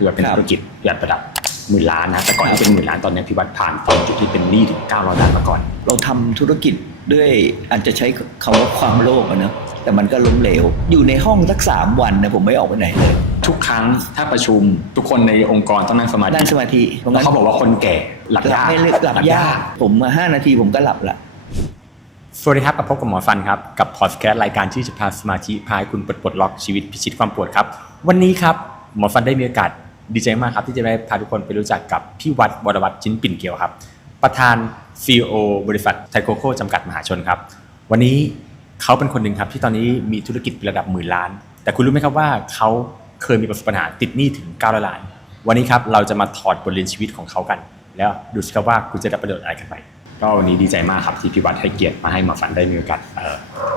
เพื่อเป็นครับธุรกิจใหญ่ระดับหมื่นล้านนะแต่ก่อนที่เป็นหมื่นล้านตอนนี้พี่วัดผ่านตอนจุดที่เป็นหนี้ถึง900ล้านมาก่อน เราทำธุรกิจด้วยอาจจะใช้คำว่าความโลภอะเนอะแต่มันก็ล้มเหลว อยู่ในห้องสักสามวันนะผมไม่ออกไปไหนเลยทุกครั้งถ้าประชุมทุกคนในองค์กรต้องนั่งสมาธินั่งสมาธิเพราะแล้วงั้นเขาบอกว่าคนแก่หลับหลับยากไม่เลิกหลับยากผมมาห้านาทีผมก็หลับละ สวัสดีครับกับพบกับหมอฟันครับ กับพอดแคสต์รายการที่จะพาสมาธิพาให้คุณปลดปลดล็อกชีวิตพิชิตความปวดครับ วันนี้ครับ หมอฟันได้มีโอกาส ดีใจมากครับที่จะได้พาทุกคนไปรู้จักกับพี่วัดวรวัตรชิ้นปิ่นเกลียวครับ ประธาน CEO บริษัทไทโคโคจำกัดมหาชนครับ วันนี้เขาเป็นคนหนึ่งครับที่ตอนนี้มีธุรกิจระดับหมื่นล้าน แต่คุณรู้ไหมครับว่าเขาเคยมีประสบปัญหาติดหนี้ถึง9ล้าน วันนี้ครับเราจะมาถอดบทเรียนชีวิตของเขากัน แล้วดูสิครับว่าคุณจะได้ประโยชน์อะไรกันไปก็วันนี้ดีใจมากครับที่พี่วัดให้เกียรติมาให้มาฝันได้มีโอกาส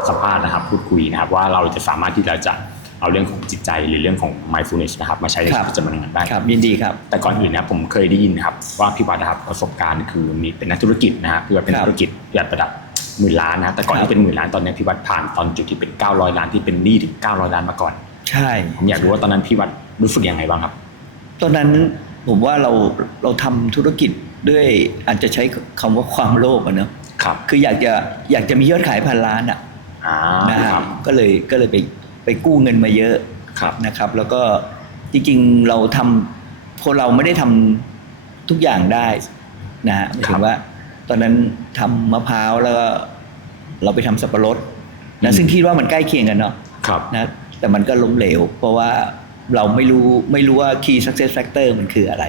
สัมภาษณ์นะครับ พูดคุยนะครับ ว่าเราจะสามารถที่เราจะ เอาเรื่องของจิตใจหรือเรื่องของ mindfulness นะครับมาใช้ในครัชีบวิตประจำวันได้ครับยินดีครับ แต่ก่อนอื่นนะครับผมเคยได้ยินนะครับว่าพี่วัดนะครับประสบการณ์คือมีเป็นนักธุรกิจนะฮะคือว่าเป็นครับธุรกิจใหญ่ระดับหมื่นล้านนะแต่ก่อนครับที่เป็นหมื่นล้านตอนนี้พี่วัดผ่านตอนจุดที่เป็น 900 ล้านที่เป็นหนี้ถึง 900 ล้านมาก่อน ใช่ผมอยากรู้ว่าตอนนั้นพี่วัดรู้สึกยังไงบ้างครับ ตอนนั้นผมว่าเราเราทำธุรกิจด้วยอาจจะใช้คำว่าความโลภอะเนอะครับ คืออยากจะอยากจะมียอดขายพันล้านอะอ่านะฮะครับก็เลยก็เลยไป ไปกู้เงินมาเยอะครับนะครับ แล้วก็จริงๆเราทำคนเราไม่ได้ทำทุกอย่างได้นะฮะหมายถึงว่า ตอนนั้นทำมะพร้าวแล้วก็เราไปทำสับปะรดนะซึ่งคิดว่ามันใกล้เคียงกันเนาะครับนะแต่มันก็ล้มเหลว เพราะว่าเราไม่รู้ไม่รู้ว่า key success factor มันคืออะไร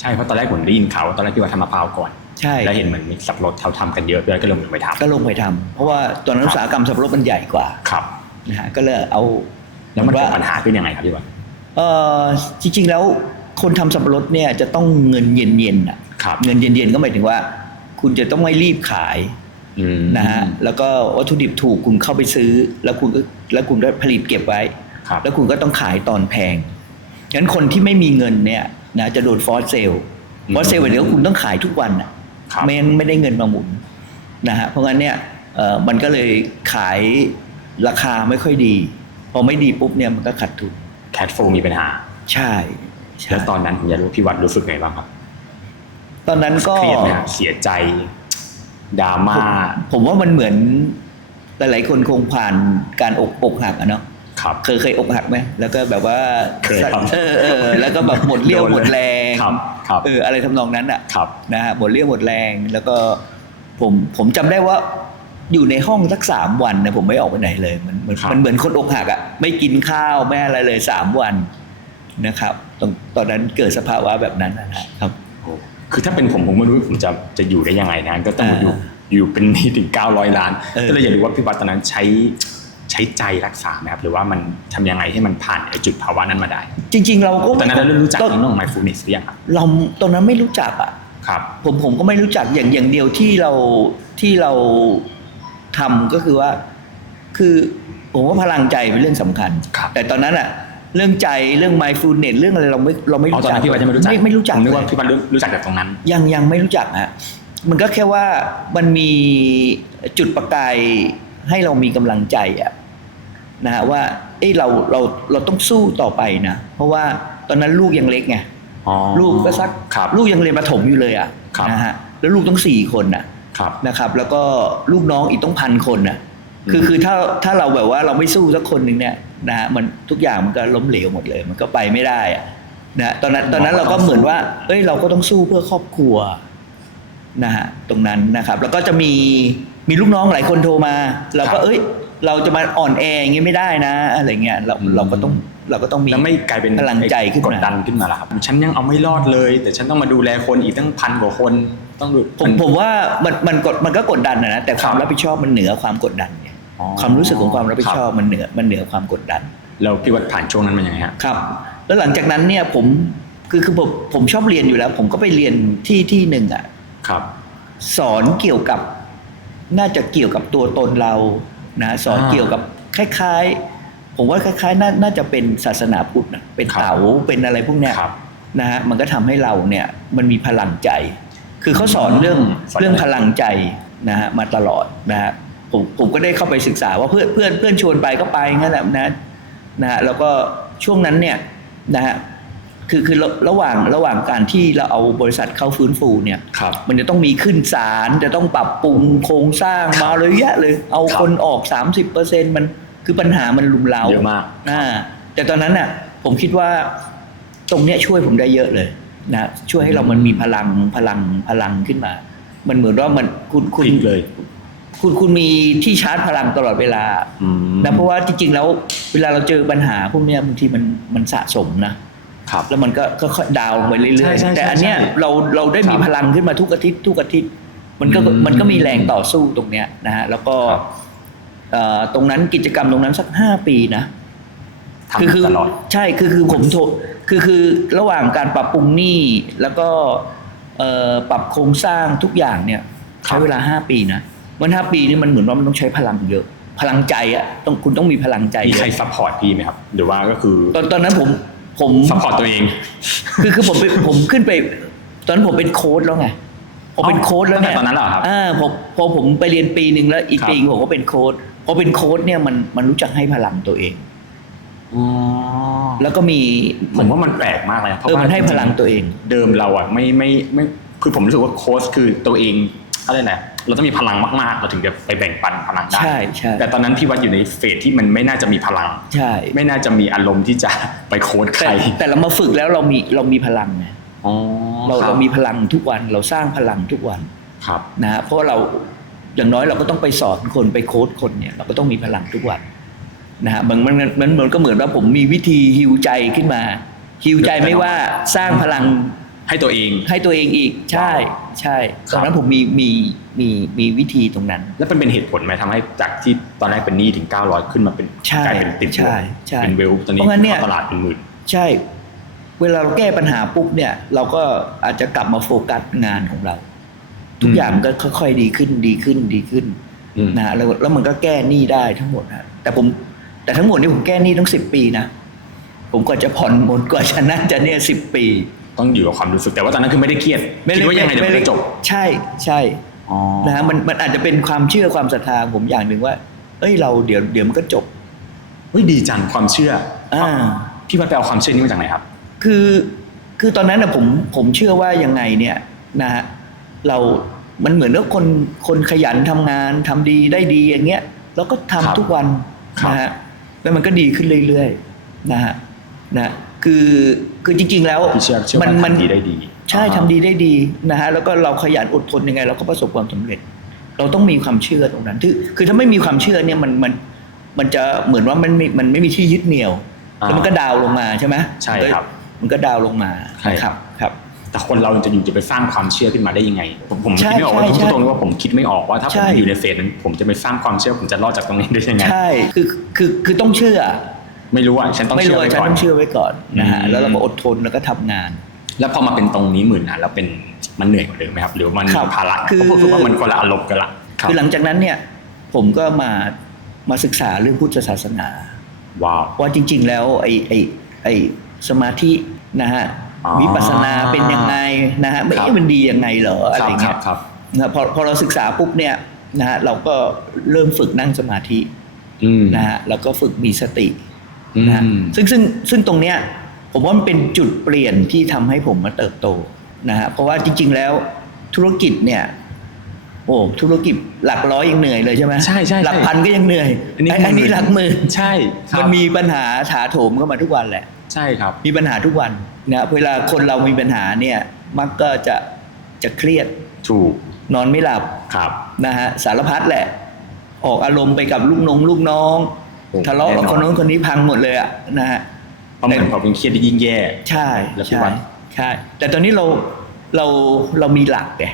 ใช่เพราะตอนแรกผมได้ยินข่าวว่าตอนแรกพี่วัดทำมะพร้าวก่อนใช่แล้วเห็นเหมือนมีสับปะรดเขาทำกันเยอะพี่วัดก็เลยลงไปทำก็ลงไปทำเพราะว่าตอนนั้นอุตสาหกรรมสับปะรดมันใหญ่กว่าครับ นะฮะก็เลยเอาแล้วมันเกิดว่าปัญหาขึ้นยังไงครับพี่วัดเออจริง ๆ แล้วคนทำสับปะรดเนี่ยจะต้องเงินเย็นๆอะครับเงินเย็นๆก็หมายถึงว่า คุณจะต้องไม่รีบขายอืมนะฮะแล้วก็วัตถุดิบถูกคุณเข้าไปซื้อ แล้วคุณก็แล้วคุณก็ผลิตเก็บไว้ครับแล้วคุณก็ต้องขายตอนแพงงั้นคนที่ไม่มีเงินเนี่ยนะจะโดนฟอสเซลฟอสเซลหมายถึงว่าคุณต้องขายทุกวันอะครับไม่งั้นไม่ได้เงินมาหมุนนะฮะเพราะงั้นเนี่ยเอ่อมันก็เลยขาย ราคาไม่ค่อยดี พอไม่ดีปุ๊บเนี่ยมันก็ขาดทุนแคทโฟมีปัญหา ใช่ใช่แล้วตอนนั้นผมอยากรู้ว่าพี่วัดรู้สึกไงบ้างครับตอนนั้นก็ เครียดไหมครับเสียใจดราม่าผมว่ามันเหมือนหลายๆคนคงผ่านการอกอกหักอะเนาะครับ เคยเคยอกหักไหมแล้วก็แบบว่าเคยครับ เออเออแล้วก็แบบหมดเรี่ยวโดนเลยหมดแรงครับครับเอออะไรทำนองนั้นอะครับนะฮะหมดเรี่ยวหมดแรงแล้วก็ผมผมจำได้ว่า อยู่ในห้องสักสามวันนะผมไม่ออกไปไหนเลยมันมันครับมันเหมือนคนอกหักอะไม่กินข้าวไม่อะไรเลยสามวันนะครับตอนตอนนั้นเกิดสภาวะแบบนั้นนะครับโอ้คือถ้าเป็นผมผมไม่รู้ผมจะจะอยู่ได้ยังไงนะก็ต้องอ่าอยู่อยู่เป็นหนี้ถึง900ล้านเออก็เลยอยากรู้ว่าพี่วัดตอนนั้นใช้ใช้ใจรักษาไหมครับหรือว่ามันทำยังไงให้มันผ่านไอ้จุดภาวะนั้นมาได้ จริง ๆ เราก็ตอนนั้นเราเริ่มรู้จักตเรื่องของ mindfulness หรือยังครับเราตอนนั้นไม่รู้จักอะครับ ผมผมก็ไม่รู้จักอย่างอย่างเดียวที่เราที่เรา ทำก็คือว่า คือผมว่าพลังใจเป็นเรื่องสำคัญครับแต่ตอนนั้นอะเรื่องใจเรื่อง mindfulness เรื่องอะไรเราไม่เราไม่อ๋อรู้ตอนจักนั้นพี่วัดจะไม่รู้จักไม่ไม่รู้จักผมนึกว่าเลยพี่วัดรู้จักจากตรงนั้น ยังยังไม่รู้จักฮะมันก็แค่ว่ามันมีจุดประกายให้เรามีกำลังใจอะนะฮะว่าเอ้ยเราเราเราต้องสู้ต่อไปนะเพราะว่าตอนนั้นลูกยังเล็กไงอ๋อลูกก็สักครับลูกยังเรียนประถมอยู่เลยอะครับนะฮะแล้วลูกต้องสี่คนน่ะครับ นะครับ แล้วก็ลูกน้องอีกต้องพันคนน่ะคืออืมคือถ้าถ้าเราแบบว่าเราไม่สู้สักคนหนึ่งเนี่ยนะฮะมันทุกอย่างมันก็ล้มเหลวหมดเลย มันก็ไปไม่ได้อะนะตอนนั้นตอนนั้นเราก็เหมือนว่า เอ้ยเราก็ต้องสู้เพื่อครอบครัวนะฮะตรงนั้นนะครับ แล้วก็จะมีมีลูกน้องหลายคนโทรมา เราก็เอ้ย เราจะมาอ่อนแออย่างงี้ไม่ได้นะอะไรเงี้ยเราเราก็ต้องเราก็ต้องมีแล้วไม่กลายเป็นพลังใจขึ้นกมาดดันขึ้นมาล่ะครับฉันยังเอาไม่รอดเลย แต่ฉันต้องมาดูแลคนอีกตั้งพันกว่าคน ต้องดูผมผมว่ามันมันกดมันก็กดดันนะนะแต่ความครับรับผิดชอบมันเหนือความกดดันไงอ๋อความรู้สึกของความรับผิดชอบมันเหนือมันเหนือความกดดันแล้วพี่วัดผ่านช่วงนั้นมันยังไงฮะครับ แล้วหลังจากนั้นเนี่ยผมคือคือผมผมชอบเรียนอยู่แล้ว ผมก็ไปเรียนที่ที่หนึ่งอะครับ สอนเกี่ยวกับ น่าจะเกี่ยวกับตัวตนเรานะสอนอ่าเกี่ยวกับคล้าย ๆ ผมว่าคล้ายๆ น่าน่าจะเป็นศาสนาพุทธนะเป็นครับเต๋าเป็นอะไรพวกเนี้ยครับนะฮะมันก็ทำให้เราเนี่ย มันมีพลังใจ คือเขาสอนเรื่องสอนเรื่องพลังใจนะฮะมาตลอดนะฮะผมผมก็ได้เข้าไปศึกษาว่าเพื่อนเพื่อนเพื่อนชวนไปก็ไปงั้นแหละนะนะฮะแล้วก็ช่วงนั้นเนี่ยนะฮะคือคือระระหว่างระหว่างการที่เราเอาบริษัทเข้าฟื้นฟูเนี่ยครับมันจะต้องมีขึ้นศาลจะต้องปรับปรุงโครงสร้างมาเลยแยะเลย เอาครับคนออก 30%มันคือปัญหามันลุมเล้าเยอะมากอ่าแต่ตอนนั้นน่ะผมคิดว่าตรงเนี้ยช่วยผมได้เยอะเลย นะช่วยให้เรามันมีพลังพลังพลังขึ้นมา มันเหมือนว่ามันคุณคุณพลิกเลย คุณคุณมีที่ชาร์จพลังตลอดเวลาอืมนะเพราะว่าจริงๆแล้ว เวลาเราเจอปัญหาพวกเนี้ยบางทีมันมันสะสมนะครับแล้วมันก็ค่อยๆดาวน์ลงไปเรื่ใช่อยใช่ๆแต่อันเนี้ยใช่เราเราได้มีครับพลังขึ้นมาทุกอาทิตย์ทุกอาทิตย์ มันก็อืมมันก็มีแรงต่อสู้ตรงเนี้ยนะฮะแล้วก็ครับเอ่อตรงนั้นกิจกรรมตรงนั้นสักห้าปีนะทำคือตลอดใช่คือคือผมโทร คือคือระหว่างการปรับปรุงหนี้แล้วก็เอ่อปรับโครงสร้างทุกอย่างเนี่ยครับใช้เวลาห้าปีนะมันห้าปีนี่มันเหมือนว่ามันต้องใช้พลังเยอะ พลังใจอะต้องคุณต้องมีพลังใจมีเยใครอะซัพพอร์ตพี่ไหมครับหรือว่าก็คือ ตอนตอนนั้นผมผมซัพพอร์ตตัวเอง คือคือผมไปผมขึ้นไป ตอนนั้นผมเป็นโค้ดแล้วไงผมเป็นอ๋อโค้ดแล้วเนี่ยตั้งแต่ตอนนั้นเหรอครับอ่าพอพอผมไปเรียนปีหนึ่งแล้วอีกครับปีหนึ่งผมก็เป็นโค้ดพอเป็นโค้ดเนี่ยมันมันรู้จักให้พลังตัวเอง อ๋อแล้วก็มีผมว่ามันแปลกมากเลยนะเพเออราะว่ามันให้พลังตัวเอง เดิมเราอะไม่ไม่ไม่คือผมรู้สึกว่าโค้ชคือตัวเองอะไรนะเราต้องมีพลังมากๆเราถึงจะไปแบ่งปันพลังได้ใช่ใช่แต่ตอนนั้นพี่วัดอยู่ในเฟสที่มันไม่น่าจะมีพลังใช่ไม่น่าจะมีอารมณ์ที่จะไปโค้ชใคแต่รแต่เรามาฝึกแล้วเรามีเรามีพลังไงอ๋อเราคบเรามีพลังทุกวันเราสร้างพลังทุกวันครับนะฮะเพราะว่าเราอย่างน้อยเราก็ต้องไปสอนคนไปโค้ดคนเนี่ย เราก็ต้องมีพลังทุกวัน นะฮะมันมันมันมันก็เหมือนว่าผมมีวิธีฮิวใจขึ้นมาฮิวใจไม่ว่าสร้างพลังให้ตัวเองให้ตัวเองอีกใช่ใช่ครัตบอนนั้นผมมีมีมีมีวิธีตรงนั้น แล้วเป็นเป็นเหตุผลไหมทำให้จากที่ตอนแรกเป็นหนี้ถึง 900 ขึ้นมาเป็นใช่กลายเป็นติดลบใช่ใช่เป็นเวลตอนนี้เพราะงั้นเนี่ยเข้าตลาดเป็นหมื่นใช่ เวลาเราแก้ปัญหาปุ๊บเนี่ย เราก็อาจจะกลับมาโฟกัสงานของเรา ทุกอย่างมันก็ค่อยๆดีขึ้นดีขึ้นดีขึ้นอืมนะฮะแล้วแล้วมันก็แก้หนี้ได้ทั้งหมดฮะแต่ผม แต่ทั้งหมดนี่ผมแก้หนี้ต้องสิบปีนะผมก็จะผ่อนหมดกว่าชนะจะเนี่ยสิบปี ต้องอยู่กับความรู้สึกแต่ว่าตอนนั้นคือไม่ได้เครียดคิดว่ายังไงเดี๋ยวมันก็จบ ใช่ใช่อ๋อนะฮะมันมันอาจจะเป็นความเชื่อความศรัทธาผมอย่างหนึ่งว่า เอ้ยเราเดี๋ยวเดี๋ยวมันก็จบเฮ้ยดีจังความเชื่อออ่าพี่วัดไปเอาความเชื่อนี้มาจากไหนครับ คือคือตอนนั้นนะผมผมเชื่อว่ายังไงเนี่ยนะฮะเรา มันเหมือนว่าคนคนขยันทำงานทำดีได้ดีอย่างเงี้ยเราก็ทำครับทุกวันครับนะฮะ แล้วมันก็ดีขึ้นเรื่อยๆนะฮะนะคือคือจริง ๆ แล้วพี่เชื่อเชื่อมัว่ามัทำดีได้ดี ใช่อ่าทำดีได้ดีนะฮะแล้วก็เราขยันอดทนยังไง เราก็ประสบความสำเร็จ เราต้องมีความเชื่อตรงนั้นคือคือถ้าไม่มีความเชื่อเนี่ยมันมันมันจะเหมือนว่ามันไม่มันไม่มีที่ยึดเหนี่ยวอ่าแล้วมันก็ดาวน์ลงมาใช่ไหมใช่ครับ มันก็ดาวน์ลงมาใช่นะครับครับ แต่คนเราจะอยู่จะไปสร้างความเชื่อขึ้นมาได้ยังไง ผมผมใช่คิดไม่ออกว่าใช่ทุกใช่ตรงๆว่าผมคิดไม่ออกว่าถ้าผใช่มอยู่ในเฟสนั้นผมจะไปสร้างความเชื่อผมจะรอดจากตรงนี้ได้ยังไงใช่คือคือคือต้องเชื่อ ไม่รู้อะฉันต้องไม่เชื่อรู้ไว้ฉันก่อนต้องเชื่อไว้ก่อนนะฮะอืมแล้วเราก็อดทนแล้วก็ทำงาน แล้วพอมาเป็นตรงนี้หมื่นอะแล้วเป็นมันเหนื่อยกว่าเดิมไหมครับ หรือว่ามันครับภาระคือเพราะคือว่ามันคนละอารมณ์กันละรับคือหลังจากนั้นเนี่ย ผมก็มามาศึกษาเรื่องพุทธศาสนาว้าวว่าจริง ๆ แล้วไอ้ไอ้ไอ้สมาธินะฮะอ๋อ วิปัสสนาเป็นยังไงนะฮะไม่ครับเอ๊ะมันดียังไงเหรออะไรคเงี้รับยครับนะพอพอเราศึกษาปุ๊บเนี่ยนะฮะเราก็เริ่มฝึกนั่งสมาธิอืมนะฮะแล้วก็ฝึกมีสติอืนะฮะมซึ่งซึ่งซึ่งตรงเนี้ยผมว่ามันเป็นจุดเปลี่ยนที่ทำให้ผมมาเติบโตนะฮะเพราะว่าจริง ๆ แล้วธุรกิจเนี่ยโอ้ธุรกิจหลักร้อยยังเหนื่อยเลยใช่ไหมใช่ใช่ใช่หลักพันก็ยังเหนื่อยอันนี้ไอันนี้หลักหมื่นใช่ครับมันมีปัญหาถาโถมเข้ามาทุกวันแหละ ใช่ครับ มีปัญหาทุกวันนะเวลาคนเรามีปัญหาเนี่ยมักก็จะจะเครียดถูกนอนไม่หลับครับนะฮะสารพัดแหละ ออกอารมณ์ไปกับลูกน้องลูกน้องโอ้ทะเลาะกับแน่นอนคนโน้นคนนี้พังหมดเลยอะนะฮะเพราะเหมือนพอเป็นเครียดได้ยิ่งแย่ใช่แล้วพี่ใช่วัดใช่ แต่ตอนนี้เราเราเรามีหลักไง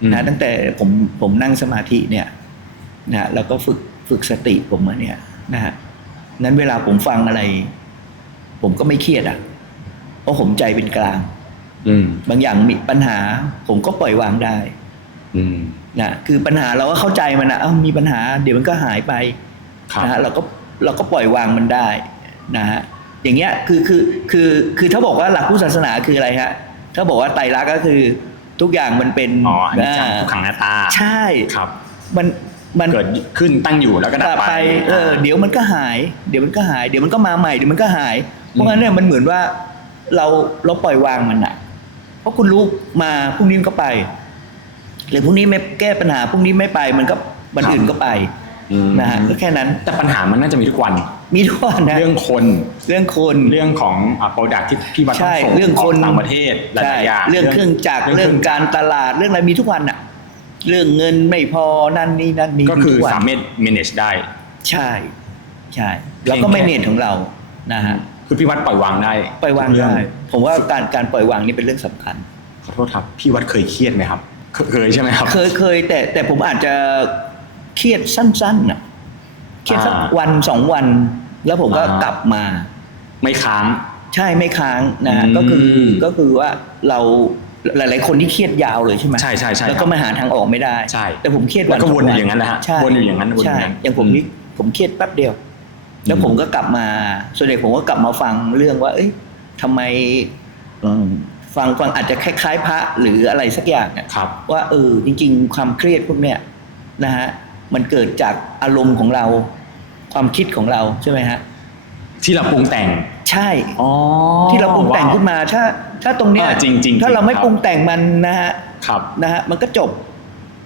อืมนะตั้งแต่ผมผมนั่งสมาธิเนี่ยนะฮะแล้วก็ฝึกฝึกสติผมมาเนี่ยนะฮะนั้นเวลาผมฟังอะไร ผมก็ไม่เครียดอะ เพราะผมใจเป็นกลางอืมบางอย่างมีปัญหา ผมก็ปล่อยวางได้อืมนะคือปัญหาเราก็เข้าใจมันนะเอ้ามีปัญหา เดี๋ยวมันก็หายไปครับนะฮะเราก็เราก็ปล่อยวางมันได้นะฮะอย่างเงี้ยคือคือคือคือถ้าบอกว่าหลักพุทธศาสนาคืออะไรฮะถ้าบอกว่าไตรลักษณ์ก็คือทุกอย่างมันเป็นอ๋ออันนี้จังอ่าทุกขังหน้าตา ใช่ครับ มันมันเกิดขึ้นตั้งอยู่แล้วก็ดับดับไปไปเออเดี๋ยวมันก็หาย เดี๋ยวมันก็หาย เดี๋ยวมันก็มาใหม่เดี๋ยวมันก็หาย เพราะงั้นเนี่ยมันเหมือนว่าเราเราปล่อยวางมันอะเพราะคุณรู้มาพรุ่งนี้มันก็ไปหรือพรุ่งนี้ไม่แก้ปัญหาพรุ่งนี้ไม่ไปมันก็วันครับอื่นก็ไปอืมนะฮะก็แค่นั้นแต่ปัญหามันน่าจะมีทุกวัน มีทุกวันนะเรื่องคนเรื่องคนเรื่องของโปรดักที่พี่วัดต้อใช่งส่งเรื่องคนกต่างประเทศหลาใช่ยๆอย่างเรื่องเครื่องจักรเรื่องการตลาดเรื่องอะไรมีทุกวันอะเรื่องเงินไม่พอนั่นนี่นั่นมีก็คือทุวันสามารถ manage ได้ ใช่ ใช่ แล้วก็เพียงแค่ไม่เนตของเรานะฮะ คือพี่วัดปล่อยวางได้ปล่อยวางทุกเรื่ได้ผมว่าการการปล่อยวางนี่เป็นเรื่องสำคัญ ขอโทษครับ พี่วัดเคยเครียดไหมครับเคเคยใช่ไหมครับ เคยเคยแต่แต่ผมอาจจะเครียดสั้นๆน่ะเครียดสักอ่าวันสองวัน แล้วผมก็อ่ากกลับมา ไม่ค้างใช่ไม่ค้างนะฮะอืมก็คือก็คือว่าเราหลาย ๆ คนที่เครียดยาวเลยใช่ไหมใช่ใช่ใช่แล้วคก็รับมาหาทางออกไม่ได้ใช่แต่ผมเครียดแล้วก็สวนอยู่อย่างนั้นนะฮะใช่วนอยู่อย่างนั้นวนอยู่ใช่อย่างนั้นอย่างผมนี่ผมเครียดแป๊บเดียว แล้วผมก็กลับมาส่วนใหญ่ผมก็กลับมาฟังเรื่องว่า เอ้ยทำไมอืมฟังฟังอาจจะคล้ายๆ พระหรืออะไรสักอย่างเนี่ยครับ ว่าเออจริง ๆ ความเครียดพวกเนี้ยนะฮะมันเกิดจากอารมณ์ของเรา ความคิดของเราใช่ไหมฮะที่เราปรุงแต่งใช่อ๋อที่เราปรุงแต่งขึ้นมา ถ้า ถ้าตรงเนี้ยอ่าจริง ๆ ถ้าเราไม่ครับปรุงแต่งมันนะฮะครับนะฮะมันก็จบ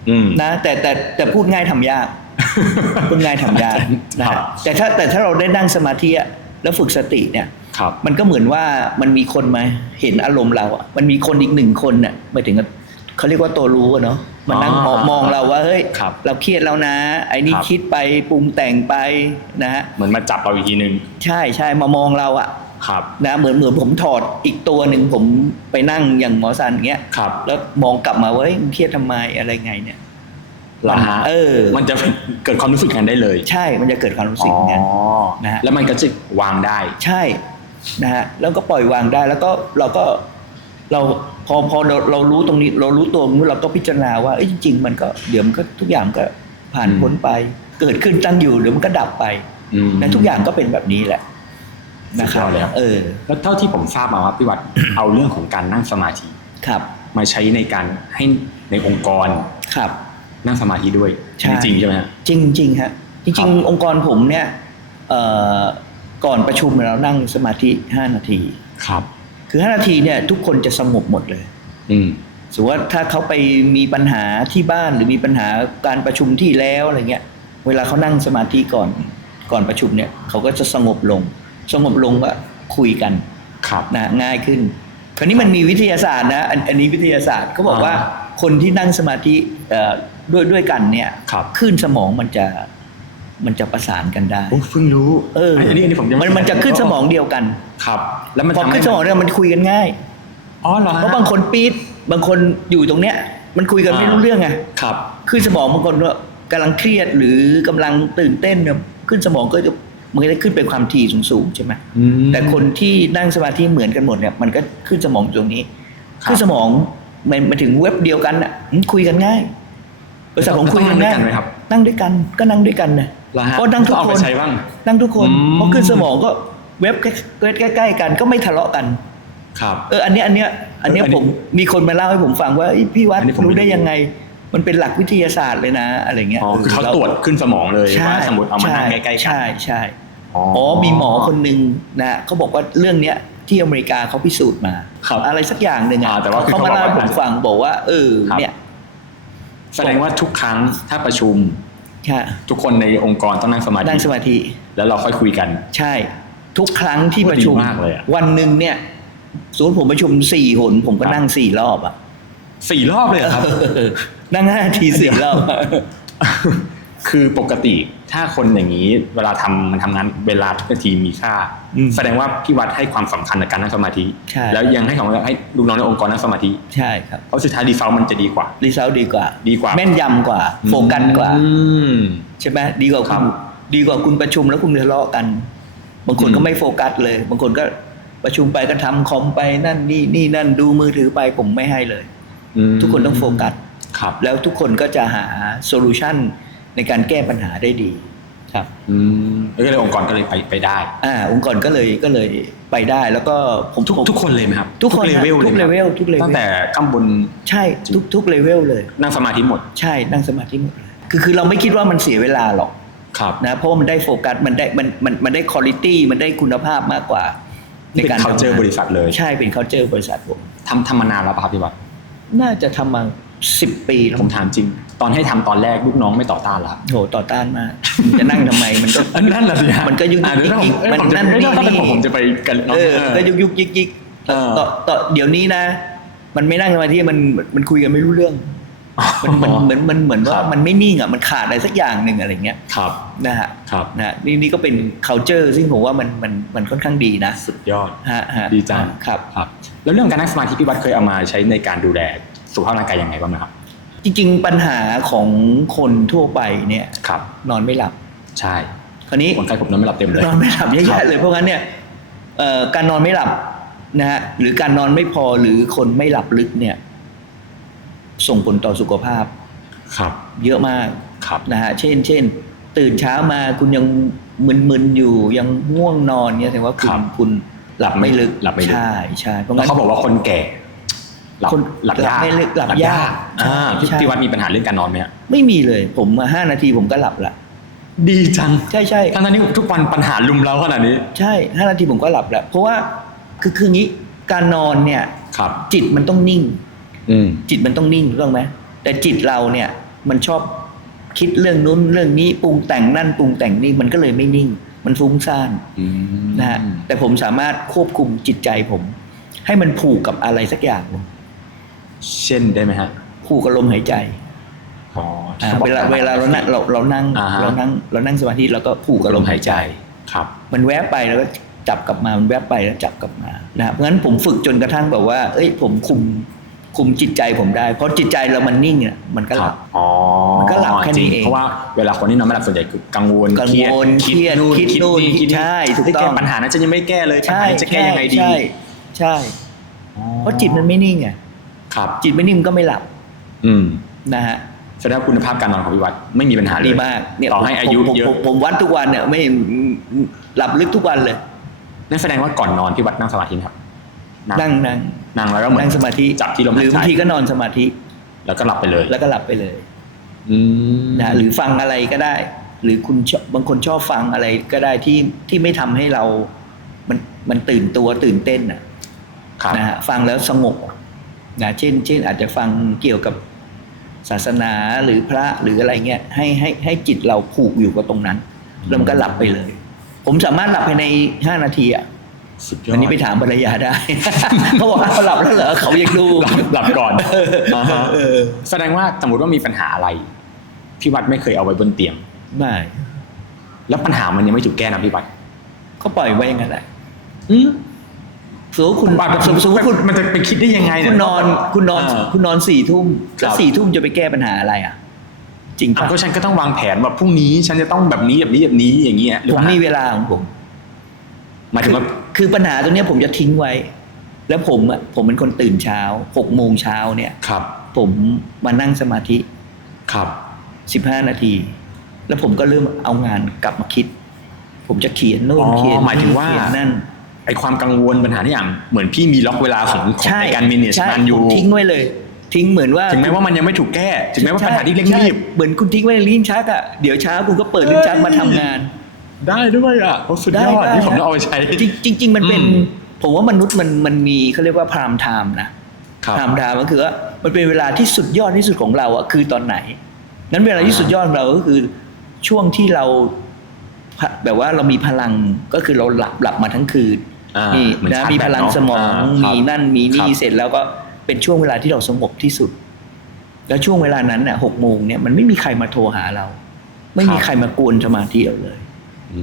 อืมนะแต่แต่แต่พูดง่ายทำยาก พูดง่ายทำยากนะครัฮะบแต่ถ้าแต่ถ้าเราได้นั่งสมาธิอะแล้วฝึกสติเนี่ยครับมันก็เหมือนว่ามันมีคนมาเห็นอารมณ์เราอะมันมีคนอีกหนึ่งคนน่ะหมายถึงกับเขาเรียกว่าตัวรู้อะเนาะมานั่งมองมองเราว่าเฮ้ยครับเราเครียดแล้วนะ ไอ้นี่ครับคิดไปปรุงแต่งไปนะฮะเหมือนมาจับเราอีกทีหนึ่งใช่ใช่มามองเราอะครับนะเหมือนเหมือนผมถอดอีกตัวหนึ่งผมไปนั่งอย่างหมอซันอย่างเงี้ยครับแล้วมองกลับมาว่าเฮ้ยมึงเครียดทำไมอะไรไงเนี่ยเหรอฮะเออ มันจะเกิดความรู้สึกกันได้เลย ใช่ มันจะเกิดความรู้สึกอย่างนั้นนะฮะแล้วมันก็จะวางได้ ใช่นะฮะแล้วก็ปล่อยวางได้แล้วก็เราก็เราพอพอเราเรารู้ตรงนี้เรารู้ตัวนู้นเราก็พิจารณาว่าเอ้ยจริง ๆ มันก็เดี๋ยวมันก็ทุกอย่างก็ผ่านอืมพ้นไป เกิดขึ้นตั้งอยู่เดี๋ยวมันก็ดับไปอืมนะทุกอย่างก็เป็นแบบนี้แหละนะครับสุดยอดเลยครับเออ แล้วเท่าที่ผมทราบมาว่าพี่วัดเอาเรื่องของการนั่งสมาธิครับ มาใช้ในการให้ในองค์กรครับ นั่งสมาธิด้วยใช่จริงๆใช่ไหมฮะ จริงจริงๆฮะจครัริงบ ๆ องค์กรผมเนี่ยเอ่อก่อนประชุมเรานั่งสมาธิห้านาที ครับ คือห้านาทีเนี่ยทุกคนจะสงบหมดเลย อืม สมมติว่าถ้าเขาไปมีปัญหาที่บ้านหรือมีปัญหาการประชุมที่แล้วอะไรเงี้ย เวลาเขานั่งสมาธิก่อนก่อนประชุมเนี่ยเขาก็จะสงบลง สงบลงก็คุยกันครับ นะง่ายขึ้น คราวนี้มันมีวิทยาศาสตร์นะอันอันนี้วิทยาศาสตร์เขาบอกว่าอ่า คนที่นั่งสมาธิเอ่อ ด้วยด้วยกันเนี่ยครับคลื่นสมองมันจะมันจะประสานกันได้โอ้เพิ่งรู้เอออันนี้อันนี้ผมยังมันมันจะขึ้นสมองเดียวกันครับ แล้วมันพอทำให้ขึ้นสมองเนี่ยมันคุยกันง่ายอ๋อเหรอฮะเพราะบางคนปี๊ดบางคนอยู่ตรงเนี้ย มันคุยกันไม่รู้เรื่องไงครับ ขึ้นสมองบางคนก็กำลังเครียดหรือกำลังตื่นเต้นเนี่ยขึ้นสมองก็จะมันก็จะขึ้นเป็นความถี่สูงๆใช่ไหม อืม แต่คนที่นั่งสมาธิเหมือนกันหมดเนี่ยมันก็ขึ้นสมองตรงนี้ ครับ ขึ้นสมองมันมาถึงเว็บเดียวกันอะอืมคุยกันง่าย บริษัทผมคุยกันง่ายแล้วต้องนั่งด้วยกันไหมครับ นั่งด้วยกันก็นั่งด้วยกันนะเหรอฮะก็นั่งทุกเอาคไปนใช้บ้างนั่งทุกคนอืมพอขึ้นสมองก็เว็บใกล้ๆกันก็ไม่ทะเลาะกัน ครับ เอออันเนี้ยอันเนี้ยอันเนี้ยเอออันนี้ผมมีคนมาเล่าให้ผมฟังว่าเอ้ยพี่วัดอันนี้ผมรู้ไม่ได้รู้ยังไง มันเป็นหลักวิทยาศาสตร์เลยนะ อะไรเงี้ยอ๋อคือเขาแล้ตรวจขึ้นสมองเลยใช่ว่าสมมติเอามานั่งใกล้ๆกันใช่ใช่อ๋ออ๋อมีหมอคนหนึ่งนะเขาบอกว่าเรื่องเนี้ยที่อเมริกาเขาพิสูจน์มาครับอะไรสักอย่างหนึ่งอะอ่าแต่ว่าคือเขามาเขาบอกเล่าให้ว่าผมฟังบอกว่าเออครับเนี่ย แสดงว่าทุกครั้งถ้าประชุมใช่ทุกคนในองค์กรต้องนั่งสมาธินั่งสมาธิ แล้วเราค่อยคุยกัน ใช่ ทุกครั้งที่โอ้ประชุมดีมากเลยอะวันหนึ่งเนี่ยสมมติผมประชุมสี่หน ผมก็ครับนั่งสี่รอบอะสี่รอบเลยเหรอครับ นั่งห้านาทีสี่รอบอะคือปกติ ถ้าคนอย่างนี้เวลาทำมันทำงานเวลาทุกนาทีมีค่าอืมแสดงว่าพี่วัดให้ความสำคัญในการนั่งสมาธิใช่แล้วยังให้ของให้ลูกน้องในองค์กรนั่งสมาธิใช่ครับเพราะสุดท้ายดีเฟลมันจะดีกว่ารีเซลดีกว่า ดีกว่า แม่นยำกว่า โฟกัสกว่าอืมใช่ไหมดีกว่าครัคุณบดีกว่าคุณประชุมแล้วคุณทะเลาะกัน บางคนอืมก็ไม่โฟกัสเลย บางคนก็ประชุมไปก็ทำคอมไปนั่นนี่นี่นั่นดูมือถือไปผมไม่ให้เลยอืมทุกคนต้องโฟกัสครับ แล้วทุกคนก็จะหาโซลูชัน ในการแก้ปัญหาได้ดีครับอืมแล้วก็เลยองค์กรก็เลยไปไปได้ อ่า องค์กรก็เลยก็เลยไปได้ แล้วก็ผมทุกผมทุกคนเลยไหมครับทุกคนเลเวลทุกเลยไหมครับ level ทุก level ตั้งแต่ข้างบนใช่ทุกทุกเลเวลเลย นั่งสมาธิหมด ใช่นั่งสมาธิหมดเลยคือคือเราไม่คิดว่ามันเสียเวลาหรอกครับนะเพราะว่ามันได้โฟกัสมันได้มันมันมันได้คุณ i t y มันได้คุณภาพมากกว่านี่เป็น culture บริษัทเลย ใช่เป็น culture บริษัทผมทำทำมานานแล้วป่ะครับพี่วัดน่าจะทำมา สิบปีแล้วผมถามจริง ตอนให้ทำตอนแรกลูกน้องไม่ต่อต้านเหรอครับโหต่อต้านมากจะนั่งทำไมมันก็นั่นแหละสิฮะมันก็ยุ่งอะเดี๋ยวถ้าผมมันผมจะนั่นเอ้ยนี่ถ้าเป็นผมนี่ผมจะไปกันน้องเออเออก็ยุกยุกยิกยิกเออต่อต่อเดี๋ยวนี้นะ มันไม่นั่งสมาธิมันมันคุยกันไม่รู้เรื่องมันมันเหมือนมันเหมือนคว่ารับมันไม่นิ่งอะมันขาดอะไรสักอย่างหนึ่งอะไรเงี้ยครับนะฮะครับนะฮะนี่นี่ก็เป็น culture ซึ่งผมว่ามันมันมันค่อนข้างดีนะ สุดยอดฮะฮะดีจังครับครับ แล้วเรื่องการนั่งสมาธิพี่วัดเคยเอามาใช้ในการดูแล สุขภาพร่างกายยังไงบ้างไหมครับ จริง ๆ ปัญหาของคนทั่วไปเนี่ยครับ นอนไม่หลับ ใช่คราวนี้คนไข้ผมนอนไม่หลับเต็มเลยนอนไม่หลับเยอะครัแยะบเลยเพราะงั้นเนี่ยเอ่อการนอนไม่หลับนะฮะหรือการนอนไม่พอหรือคนไม่หลับลึกเนี่ย ส่งผลต่อสุขภาพ ครับ เยอะมากครับนะฮะเช่น เช่น ตื่นเช้ามาคุณยังมึนๆอยู่ยังง่วงนอนเนี่ยแสดงว่าคุณคุณหลับไม่ลึกหลับไม่ลึกใช่ใช่เพราะแล้วงั้นเขาบอกว่าคนแก่ หลับคนหลับยากหลับไม่ลึกหลับยากอ่าใช่พี่พี่วัดมีปัญหาเรื่องการนอนไหมฮะไม่มีเลย ผมมาห้านาทีผมก็หลับละดีจังใช่ใช่ทั้งๆที่ทุกวันปัญหาลุมเราขนาดนี้ ใช่ห้านาทีผมก็หลับแล้ว เพราะว่าคือคืองี้การนอนเนี่ยครับจิตมันต้องนิ่ง อืมจิตมันต้องนิ่งถูกต้องไหมแต่จิตเราเนี่ยมันชอบคิดเรื่องนู้นเรื่องนี้ปรุงแต่งนั่นปรุงแต่งนี่มันก็เลยไม่นิ่ง มันฟุ้งซ่านอืมนะฮะแต่ผมสามารถควบคุมจิตใจผม ให้มันผูกกับอะไรสักอย่างหนึ่ง เช่นได้ไหมฮะผูกกับลมหายใจอ๋ออ่าเวลาเวลาเรานั่งเราเรานั่งอ่าฮะ เรานั่งเรานั่งสมาธิเราก็ผูกกับลมหายใจ ครับ มันแวบไปแล้วก็จับกลับมา มันแวบไปแล้วจับกลับมานะครับเพราะฉะนั้นผมฝึกจนกระทั่งแบบว่า เอ้ย ผมคุมคุมจิตใจผมได้ เพราะจิตใจเรามันนิ่งเนี่ยมันก็หลับ อ๋อมันก็หลับแค่นี้จริเองเพราะว่าเวลาคนที่นอนไม่หลับส่วนใหญ่คือกังวลกังวลเครียดเครียดคิดนู่นคิดนู่นคิดนี่ใช่ถูกที่ต้องแปัญหานั้นฉันยังไม่แก้เลยปัญใช่หานี้จะแก้ยังไงดีใช่ใช่ เพราะจิตมันไม่นิ่งอะ ครับจิตไม่นิ่งมันก็ไม่หลับอืมนะฮะแสดงว่าคุณภาพการนอนของพี่วัดไม่มีปัญหาเลยดีมากเนี่ยต่อให้อายุผมผมเยอะผมผมวัดทุกวันเนี่ยไม่หลับลึกทุกวันเลยนั่นแสดงว่าก่อนนอนพี่วัดนั่งสมาธิครับ นั่งนั่งนั่งแล้วก็เหมือนนั่งสมาธิจับที่ลมหหารืยอใจบางทีก็นอนสมาธิ แล้วก็หลับไปเลย แล้วก็หลับไปเลยอืมนะหรือฟังอะไรก็ได้ หรือคุณชอบบางคนชอบฟังอะไรก็ได้ที่ที่ไม่ทำให้เรา มันมันตื่นตัวตื่นเต้นอะครับนะฮะฟังแล้วสงบ นะเช่นเช่นอาจจะฟังเกี่ยวกับศาสนาหรือพระหรืออะไรเงี้ยให้ให้ให้จิตเราผูกอยู่กับตรงนั้นแล้วมันก็หลับไปเลย ผมสามารถหลับภายในห้านาทีอะสุดยอดอันนี้ไปถามภรรยาได้เขาบอกว่าเขาหลับแล้วเหรอเขายังดูหลับหลับก่อนอ่าฮะเออแสดงว่าสมมติว่ามีปัญหาอะไรพี่วัดไม่เคยเอาไว้บนเตียงไม่แล้วปัญหามันยังไม่ถูกแก้นะพี่วัดก็ปล่อยไว้อย่างนั้นแหละ สมมติคุณว่าสมมติสมมติคุณมันจะไปคิดได้ยังไงเยคุณนอนคุณนอนเออคุณนอนสี่ทุ่มครับแล้วสี่ทุ่มจะไปแก้ปัญหาอะไรอะ จริงอะปะก็ฉันก็ต้องวางแผนว่าพรุ่งนี้ฉันจะต้องแบบนี้แบบนี้แบบนี้อย่างเงี้ยหรือผมเปล่ามีเวลาของผม หมายถึงว่า คือปัญหาตรงเนี้ยผมจะทิ้งไว้ แล้วผมอะผมเป็นคนตื่นเช้าหกโมงเช้าเนี่ย ครับ ผมมานั่งสมาธิ ครับ สิบห้านาที แล้วผมก็เริ่มเอางานกลับมาคิด ผมจะเขียนโน่นอ๋อเขียนหมายถึงว่า เขียนนั่น ไอความกังวลปัญหาที่อย่างเหมือนพี่มีล็อกเวลาของของใช่ในการ manage ใช่งานอยู่ผมทิ้งไว้เลย ทิ้งเหมือนว่าถึงแม้ว่ามันยังไม่ถูกแก้ถึงแม้ว่าปัญหาที่เร่งใช่รีบเหมือนคุณทิ้งไว้ในลิ้นชักอะเดี๋ยวเช้าคุณก็เปิดลิ้นชักมาทำงาน ได้ด้วยอะโอ้สุดยอดได้ที่ผมได้ต้องเอาไปใช้จริงจริงๆมันเป็นอืมผมว่ามนุษย์มันมันมีเขาเรียกว่าพรามไทม์นะครับพรามไทม์ก็คือว่ามันเป็นเวลาที่สุดยอดที่สุดของเราอะคือตอนไหน นั้นเวลาที่สุดยอดของเราก็คือช่วงที่เราพะแบบว่าเรามีพลังก็คือเราหลับหลับมาทั้งคืนอ่า นี่เหมือนนะชาร์จมีแบตพลังเนอะสมองอ่าครับมีนั่นมีครันี่บเสร็จแล้วก็เป็นช่วงเวลาที่เราสงบที่สุด แล้วช่วงเวลานั้นน่ะหกโมงเนี่ยมันไม่มีใครมาโทรหาเรา ไม่มีใครมากวนสมาธิเราเลยอื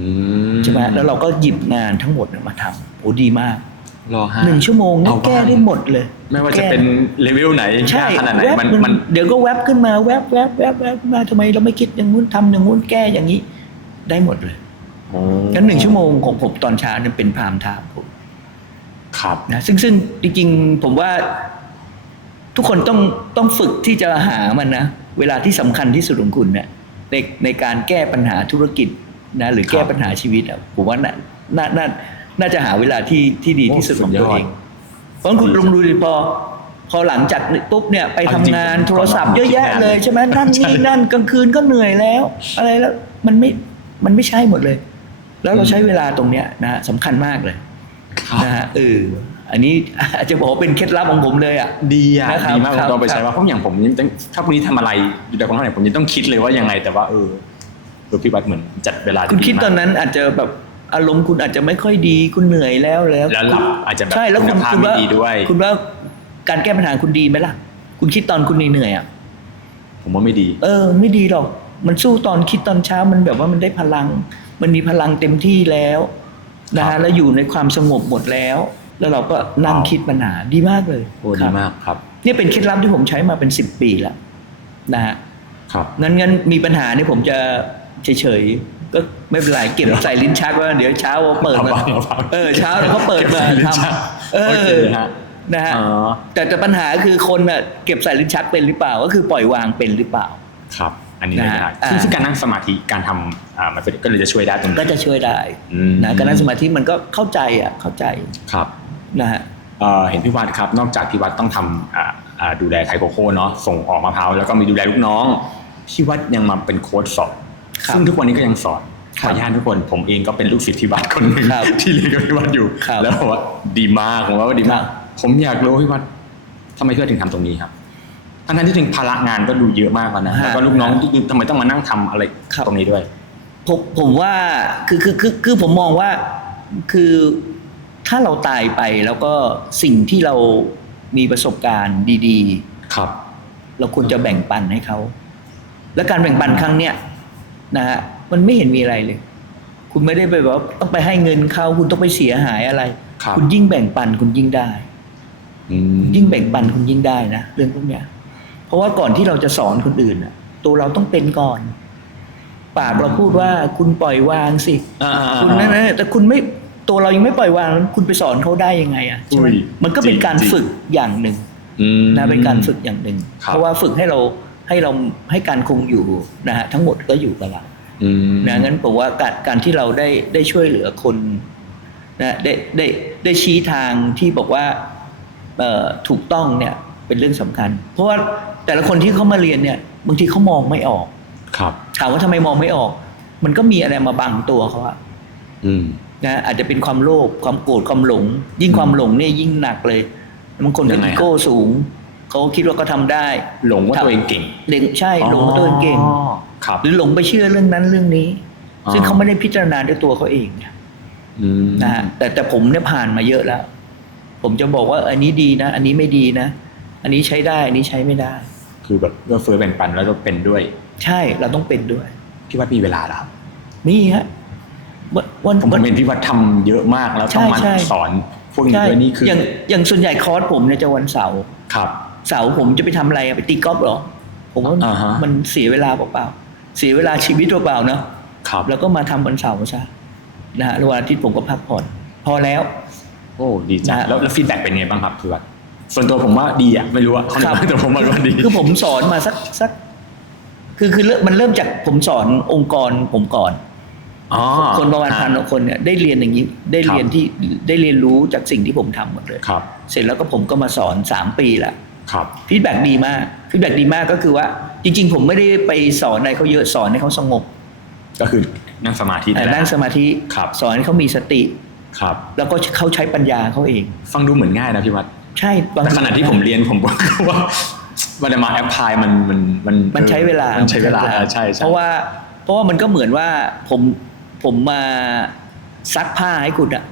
ใช่ไหมแล้วเราก็หยิบงานทั้งหมดเนี่ยมาทำโอ้ดีมากรอฮะหนึ่งชั่วโมงเนี่ยเอาบ้างแก้ได้หมดเลย ไม่ว่าจะแก้เป็นเลเวลไหนใช่ยากขนาดไหนแวบมันมันมัน เดี๋ยวก็แวบขึ้นมาแวบแวบแวบแวบมาทำไมเราไม่คิดอย่างงู้นทำอย่างงู้นแก้อย่างนี้ ได้หมดเลยโอ้ งั้นหนึ่งชั่วโมงของผมตอนเช้าเนี่ยเป็นพามไทม์ผมครับนะซึ่งซึ่งจริงๆผมว่า ทุกคนต้องต้องฝึกที่จะหามันนะ เวลาที่สำคัญที่สุดของคุณเนี่ยในในการแก้ปัญหาธุรกิจนะหรือแก้ครับปัญหาชีวิตอะผมว่าน่าน่าน่าน่าจะหาเวลาที่ที่ดีที่สุดของตัวเอง เพราะฉะนั้นคุณลองดูดิพอพอหลังจากปุ๊บเนี่ยไปทำงานโทรศัพท์เยอะแยะเลยใช่ไหมนั่นนี่นั่นกลางคืนก็เหนื่อยแล้ว อะไรแล้วมันไม่มันไม่ใช่หมดเลย แล้วเราใช้เวลาตรงเนี้ยนะฮะสำคัญมากเลยครับนะฮะเอออันนี้อาจจะบอกว่าเป็นเคล็ดลับของผมเลยอะดีอะนะครับดีมากครับเราไปใช้ว่าเพราะอย่างผมยังต้องถ้าพรุ่งนี้ทำอะไรอยู่ในกองทัพไหนผมยังต้องคิดเลยว่ายังไง แต่ว่าเออเออพี่วัดเหมือนจัดเวลาคุณคิดมากตอนนั้นอาจจะแบบอารมณ์คุณอาจจะไม่ค่อยดีคุณเหนื่อยแล้วแล้วแล้วหลับอาจจะแบบใช่แล้วคุณคุณภาพคุณว่าไม่ดีด้วยคุณว่าการแก้ปัญหาคุณดีไหมล่ะ คุณคิดตอนคุณเหนื่อยๆอะผมว่าไม่ดี เออ ไม่ดีหรอก มันสู้ตอนคิดตอนเช้ามันแบบว่ามันได้พลัง มันมีพลังเต็มที่แล้วนะครัฮะบแล้วอยู่ในความสงบหมดแล้ว แล้วเราก็นั่งว้าวคิดปัญหาดีมากเลยโอ้คดีรับมากครับนี่เป็นเคล็ดลับที่ผมใช้มาเป็นสิบปีแล้วนะฮะครับงั้นงั้นมีปัญหาเนี่ยผมจะเฉยๆก็ไม่เป็นไรเก็บใส่ลิ้นชักว่าเดี๋ยวเช้าเปิดมาเอาบ้างเอาบ้างเออเช้าเดี๋ยวเขาเปิดมาเก็บใส่ลิ้นชักทำเอโอเคอฮะนะฮะอ๋อแต่แต่ปัญหาคือคนน่ะเก็บใส่ลิ้นชักเป็นหรือเปล่า ก็คือปล่อยวางเป็นหรือเปล่าครับ อันนี้ไม่นะได้ฮะซึ่งอ่าซึ่งการนั่งสมาธิการทำอ่ามันเป็นก็เลยจะช่วยได้ตรงนี้ก็จะช่วยได้อืมนะการนั่งสมาธิมันก็เข้าใจอะเข้าใจครับนะฮะเอ่อเห็นพี่วัดครับ นอกจากพี่วัดต้องทำอ่าอ่าดูแลไคโคโค่เนาะส่งออกมะพร้าวแล้วก็มีดูแลลูกน้องพี่วัดยังมาเป็นโค้ชสอนครับซึ่งทุกวันนี้ก็ยังสอนขครัอบอนุญาตทุกคนผมเองก็เป็นลูกศิษย์พี่วัดคนหนึ่งครับที่เรียนกับพี่วัดอยู่ครับแล้วบอกว่าดีมากผมว่าดีมากครับผมอยากรู้ว่าพี่วัดทำไมพี่วัดถึงทำตรงนี้ครับ ทั้งๆที่จริงภาระงานก็ดูเยอะมากแล้วนะแล้วก็ลูกน้องที่ทำไมต้องมานั่งทำอะไรตรงนี้ด้วยผมผมว่าคือคือคือคือผมมองว่าคือถ้าเราตายไปแล้วก็สิ่งที่เรามีประสบการณ์ดีครับๆเราควรจะแบ่งปันให้เขา และการแบ่งปันครั้งเนี้ยนะฮะมันไม่เห็นมีอะไรเลย คุณไม่ได้ไปแบบว่าต้องไปให้เงินเขาคุณต้องไปเสียหายอะไรครับณยิ่งแบ่งปันคุณยิ่งได้อืมยิ่งแบ่งปันคุณยิ่งได้นะเรื่องพวกเนี้ย เพราะว่าก่อนที่เราจะสอนคนอื่นน่ะตัวเราต้องเป็นก่อน ปากเราพูดว่าคุณปล่อยวางสิอ่าๆๆคุณนั่นนะแต่คุณไม่ตัวเรายังไม่ปล่อยวางคุณไปสอนเขาได้ยังไงอะใช่ไหมอุ้ยมันก็เป็นจริงการจริงฝึกอย่างหนึ่งอืมนะเป็นการฝึกอย่างหนึ่งครับเพราะว่าฝึกให้เราให้เราให้การคงอยู่นะฮะทั้งหมดก็อยู่กับเราอืมนะงั้นผมว่าการการที่เราได้ได้ช่วยเหลือคนนะได้ได้ได้ชี้ทางที่บอกว่าเอ่อถูกต้องเนี่ย เป็นเรื่องสำคัญ เพราะว่าแต่ละคนที่เขามาเรียนเนี่ยบางทีเขามองไม่ออก ครับ ถามว่าทำไมมองไม่ออก มันก็มีอะไรมาบังตัวเขาอะอืมนะอาจจะเป็นความโลภความโกรธความหลง ยิ่งความหลงเนี่ยยิ่งหนักเลยบางคนยัก็งไงอีฮะโก้สูงเขาคิดว่าเขาทำได้ หลงว่าตัวเองเก่งเด็กใช่หลงว่าตัวเองเก่งอ๋อครับหรือหลงไปเชื่อเรื่องนั้นเรื่องนี้อ๋อซึ่งเขาไม่ได้พิจารณาด้วยตัวเขาเองเนี่ยอืมนะฮะแต่แต่ผมเนี่ยผ่านมาเยอะแล้ว ผมจะบอกว่าอันนี้ดีนะ อันนี้ไม่ดีนะ อันนี้ใช้ได้อันนี้ใช้ไม่ได้ คือแบบเอื้อเฟื้อแบ่งปันแล้วก็เป็นด้วย ใช่เราต้องเป็นด้วยพี่วัดมีเวลาแล้วครับนี่ฮะวันวันผมวันเห็นพี่วัดทำเยอะมากแล้วต้องมาใช่ใช่สอนพวกนี้ใช่ด้วยนี่คืออย่างอย่างส่วนใหญ่คอร์สผมเนี่ยจะวันเสาร์ครับเสาร์ผมจะไปทำอะไรอะไปตีกอล์ฟเหรอ ผมว่าอ่าฮะมันเสียเวลาเปล่าๆเสียเวลาชีวิตเปล่าๆเนาะครับ แล้วก็มาทำวันเสาร์ซะนะฮะแล้ววันอาทิตย์ผมก็พักผ่อน พอแล้ว โอ้ดีจังนะแล้วแล้วฟีดแบ็กเป็นไงบ้างครับพี่วัด ส่วนตัวผมว่าดีอะไม่รู้ว่าเขาครับแต่ผมว่าว่าดีคือผมสอนมาสักสัก คือคือเริ่มมันเริ่มจากผมสอนองค์กรผมก่อนอ๋อคนประมาณพันกว่าคนเนี่ยได้เรียนอย่างนี้ได้เรียนครับที่ได้เรียนรู้จากสิ่งที่ผมทำหมดเลยครับ เสร็จแล้วก็ผมก็มาสอนสามปีละครับฟีดแบ็ดีมากฟีดแบ็ดีมากก็คือว่า จริง ๆ ผมไม่ได้ไปสอนอะไรเขาเยอะสอนให้เขาสงบ ก็คือนั่งสมาธิแต่แหละนั่งสมาธิครับสอนให้เขามีสติครับ แล้วก็เขาใช้ปัญญาเขาเอง ฟังดูเหมือนง่ายนะพี่วัด ใช่บางแต่ขณะที่ผมเรียนผมบอกว่ามันจะมาแอปพลายมันมันมันมันใช้เวลามันใช้เวลาใช่ใช่เพราะว่าเพราะว่ามันก็เหมือนว่าผมผมมาซักผ้าให้คุณอะ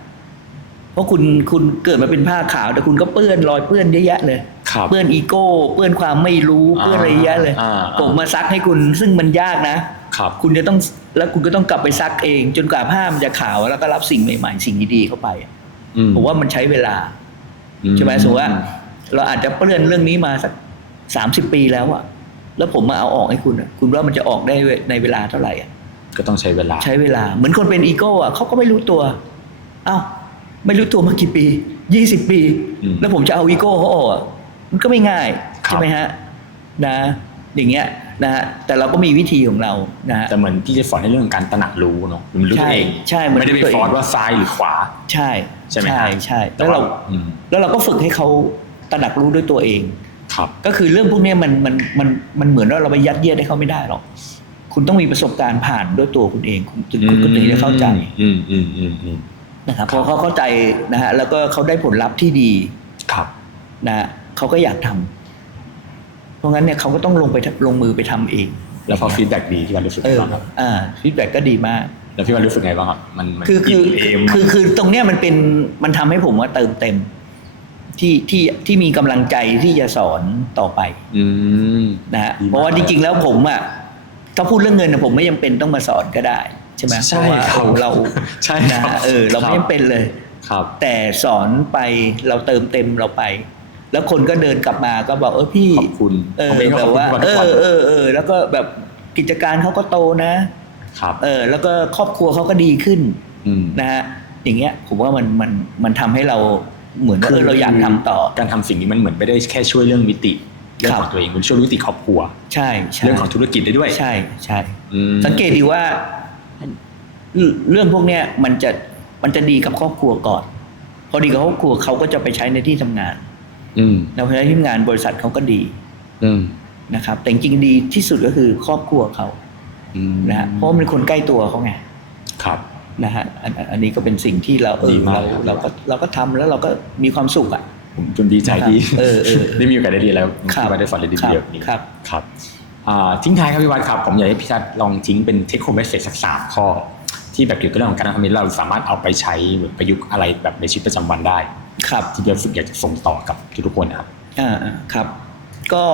เพราะคุณคุณเกิดมาเป็นผ้าขาว แต่คุณก็เปื้อนรอยเปื้อนเยอะแยะเลยครับเปื้อนอีโก้เปื้อนความไม่รู้อ่าเปื้อนอะไรเยอะแยะเลยอ่าอ่าผมมาซักให้คุณซึ่งมันยากนะครับคุณจะต้องแล้วคุณก็ต้องกลับไปซักเอง จนกว่าผ้ามันจะขาวแล้วก็รับสิ่งใหม่ ๆ สิ่งดีๆเข้าไปอืมผมว่ามันใช้เวลา ใช่ไหมสมมติว่า เราอาจจะเปลื้อนเรื่องนี้มาสักสามสิบปีแล้วอะแล้วผมมาเอาออกให้คุณอะคุณว่ามันจะออกได้ในเวลาเท่าไหร่อะก็ต้องใช้เวลา ใช้เวลา เหมือนคนเป็นอีโก้อะเขาก็ไม่รู้ตัว เอ้า ไม่รู้ตัวมากี่ปียี่สิบปีอืมแล้วผมจะเอาอีโก้เขาออกอะมันก็ไม่ง่ายครับใช่ไหมฮะ นะ อย่างเงี้ย นะฮะแต่เราก็มีวิธีของเรานะฮะแต่เหมือนพี่จะสอนในเรื่องของการตระหนักรู้เนาะมันรู้ตัวเองใช่ใช่มันไม่ได้ไปรู้ตัวเองฟอร์สว่าซ้ายหรือขวา ใช่ใช่ไหมใช่ฮะใช่แต่แล้วเราว่าอืมแล้วเราก็ฝึกให้เขาตระหนักรู้ด้วยตัวเองครับ ก็คือเรื่องพวกเนี้ยมันมันมันมันเหมือนว่าเราไปยัดเยียดให้เขาไม่ได้หรอกคุณต้องมีประสบการณ์ผ่านด้วยตัวคุณเองคุณถึงคุณถึงจะเข้าใจอืมอืมอืมอืมนะครับเพราะเขาเข้าใจนะฮะแล้วก็เขาได้ผลลัพธ์ที่ดีครับนะฮะเขาก็อยากทำเพ ราะงั้นเนี่ยเขาก็ต้องลงไปทำลงมือไปทำเอง แล้วพอฟีดแบ็ดีพี่วันรู้สึกเอไงอบ้างครับอ่าฟีดแบ็ก็ดีมาก แล้วพี่วันรู้สึกไงบ้างครับมันมันคือคือเอมคือคือตรงเนี้ยมันเป็นมันทำให้ผมว่าเติมเต็มที่ที่ที่มีกำลังใจที่จะสอนต่อไป อืมนะฮะดีมากเพราะว่าจริงๆแล้วผมอะถ้าพูดเรื่องเงินนะผมไม่จำเป็นต้องมาสอนก็ได้ ใช่ไหมใช่เพราะว่าครับเราใช่นะครับฮะเออ เราครับไม่จำเป็นเลยครับ แต่สอนไปเราเติมเต็มเราไป แล้วคนก็เดินกลับมาก็บอกเออพี่ขอบคุณเออผมเองก็แบบว่าขอบคุณเอทุกวันอเออเออแล้วก็แบบกิจการเขาก็โตนะครับเออ แล้วก็ครอบครัวเขาก็ดีขึ้นอืมนะฮะอย่างเงี้ยผมว่ามันมันมันทำให้เราเหมือนว่าเออเราอยากทำต่อ การทำสิ่งนี้มันเหมือนไม่ได้แค่ช่วยเรื่องมิติเรื่องครับของตัวเองมันช่วยมิติครอบครัว ใช่ใช่เรื่องของธุรกิจได้ด้วย ใช่ใช่อืมสังเกตดีว่าเรื่องเรื่องพวกเนี้ยมันจะมันจะดีกับครอบครัวก่อน พอดีกับครอบครัวเขาก็จะไปใช้ในที่ทำงาน อืมแล้วพอใช้ที่ทำงานบริษัทเขาก็ดีอืมนะครับ แต่จริงๆดีที่สุดก็คือครอบครัวเขาอืมนะฮะเพราะมันเป็นคนใกล้ตัวเขาไงครับนะฮะอันอันอันนี้ก็เป็นสิ่งที่เราเอดีอมากเราครับเราก็เราก็ทำแล้วเราก็มีความสุขอะผมจนดีใจที่เออเออได้มีโอกาสได้เรียนแล้วครับที่ว่าได้สอนได้ดีครับเดียวนี้ครับครับอ่าทิ้งท้ายครับพี่วัดครับ ผมอยากให้พี่ชัดลองทิ้งเป็นเทคโฮมเมสเซจสักสามข้อ ที่แบบเกี่ยวกับเรื่องของการทำคอมเมนต์เราสามารถเอาไปใช้หรือประยุกต์อะไรแบบในชีวิตประจำวันได้ ครับ ที่พี่รู้สึกอยากจะส่งต่อกับทุกๆคนนะครับอ่าอ่าครับ ก็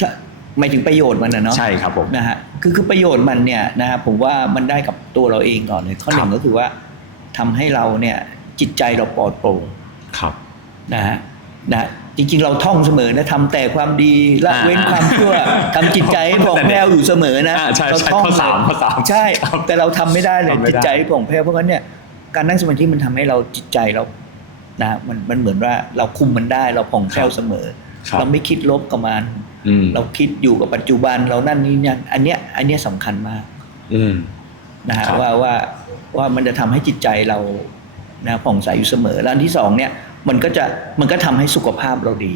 ถ้าหมายถึงประโยชน์มันนะเนาะใช่ครับผมนะฮะคือคือประโยชน์มันเนี่ยนะฮะผมว่ามันได้กับตัวเราเองก่อนเลยข้อหนึ่คงรับก็คือว่าทำให้เราเนี่ยจิตใจเราปลอดโปร่งครับนะฮะนะจริงๆ เราท่องเสมอนะทำแต่ความดีละอ่าเว้นความชั่วทำจิตใจให้ผ่องแผ้วอยู่เสมอนะอ่าใช่เราใช่ท่องข้อสามเลยข้อสามใช่ครับแต่เราทำไม่ได้เลยทำไม่ได้จิตใจให้ผ่องแผ้วเพราะงั้นเนี่ยการนั่งสมาธิมันทำให้เราจิตใจเรา นะมันมันเหมือนว่าเราคุมมันได้เราผ่องแผ้วเสมอครับเราไม่คิดลบกับมันอืมเราคิดอยู่กับปัจจุบันเรานั่นนี่เนี่ยอันเนี้ย อันเนี้ยสำคัญมาก อืมนะฮะครับว่าว่าว่ามันจะทำให้จิตใจเรานะผ่องใสอยู่เสมอแล้วอันที่สองเนี่ย มันก็จะมันก็ทำให้สุขภาพเราดี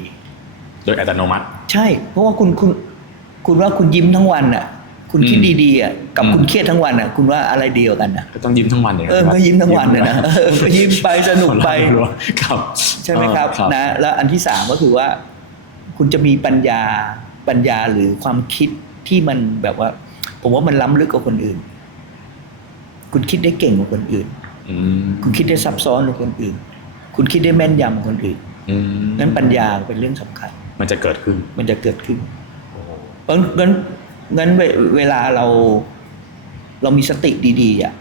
โดยอัตโนมัติ ใช่ เพราะว่าคุณคุณคุณว่าคุณยิ้มทั้งวันอะ คุณคิดอืมดีๆอะกับอืมคุณเครียดทั้งวันอะ คุณว่าอะไรเดียวกันอะก็ต้องยิ้มทั้งวันเลยเออก็ยิ้มทั้งวันเลยนะเออก็ยิ้มไปสนุกไปครับ ใช่ไหมครับเออนะ แล้วอันที่สามก็คือว่า คุณจะมีปัญญาปัญญาหรือความคิดที่มันแบบว่า ผมว่ามันล้ำลึกกว่าคนอื่น คุณคิดได้เก่งกว่าคนอื่นอืมคุณคิดได้ซับซ้อนกว่าคนอื่น คุณคิดได้แม่นยำกว่าคนอื่นอืมนั้นปัญญาเป็นเรื่องสำคัญ มันจะเกิดขึ้น มันจะเกิดขึ้นเพราะงั้น งั้นเวเวลาเราเรามีสติดีๆอะ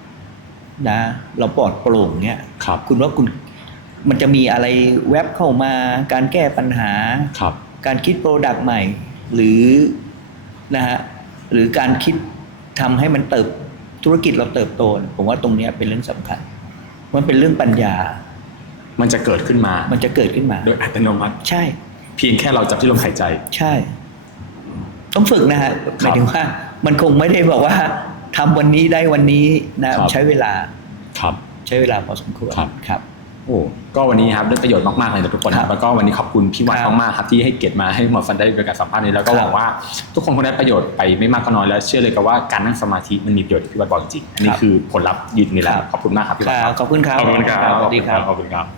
นะ เราปลอดโปร่งเนี่ยครับ คุณว่าคุณมันจะมีอะไรแวบเข้ามาการแก้ปัญหาครับ การคิดโปรดักต์ใหม่ หรือนะฮะหรือการคิดทำให้มันเติบธุรกิจเราเติบโตเนี่ยผมว่าตรงเนี้ยเป็นเรื่องสำคัญ มันเป็นเรื่องปัญญา มันจะเกิดขึ้นมา มันจะเกิดขึ้นมา โดยอัตโนมัติ ใช่ เพียงแค่เราจับที่ลมหายใจ ใช่ ต้องฝึกนะฮะหมายถึงว่ามันคงไม่ได้บอกว่าทำวันนี้ได้วันนี้นะครับใช้เวลาครับใช้เวลาพอสมควรครับครับโอ้ก็วันนี้ครับได้ประโยชน์มากๆเลยนะทุกคนคครัรับบแล้วก็วันนี้ขอบคุณพี่วัดครับมากๆครับที่ให้เกียรติมาให้หมอฟันได้เป็นการสัมภาษณ์นี้แล้วก็ครับหวังว่าทุกคนคงได้ประโยชน์ไปไม่มากก็น้อยแล้วเชื่อเลยกับว่าการนั่งสมาธิมันมีประโยชน์อย่างที่พี่วัดบอกจริงๆอันนี้ครับคือผลลัพธ์ยืนนี่แหละครับขอบคุณมากครับพี่วัดครับขอบคุณครับขอบคุณครับสวัสดีครับขอบคุณครับ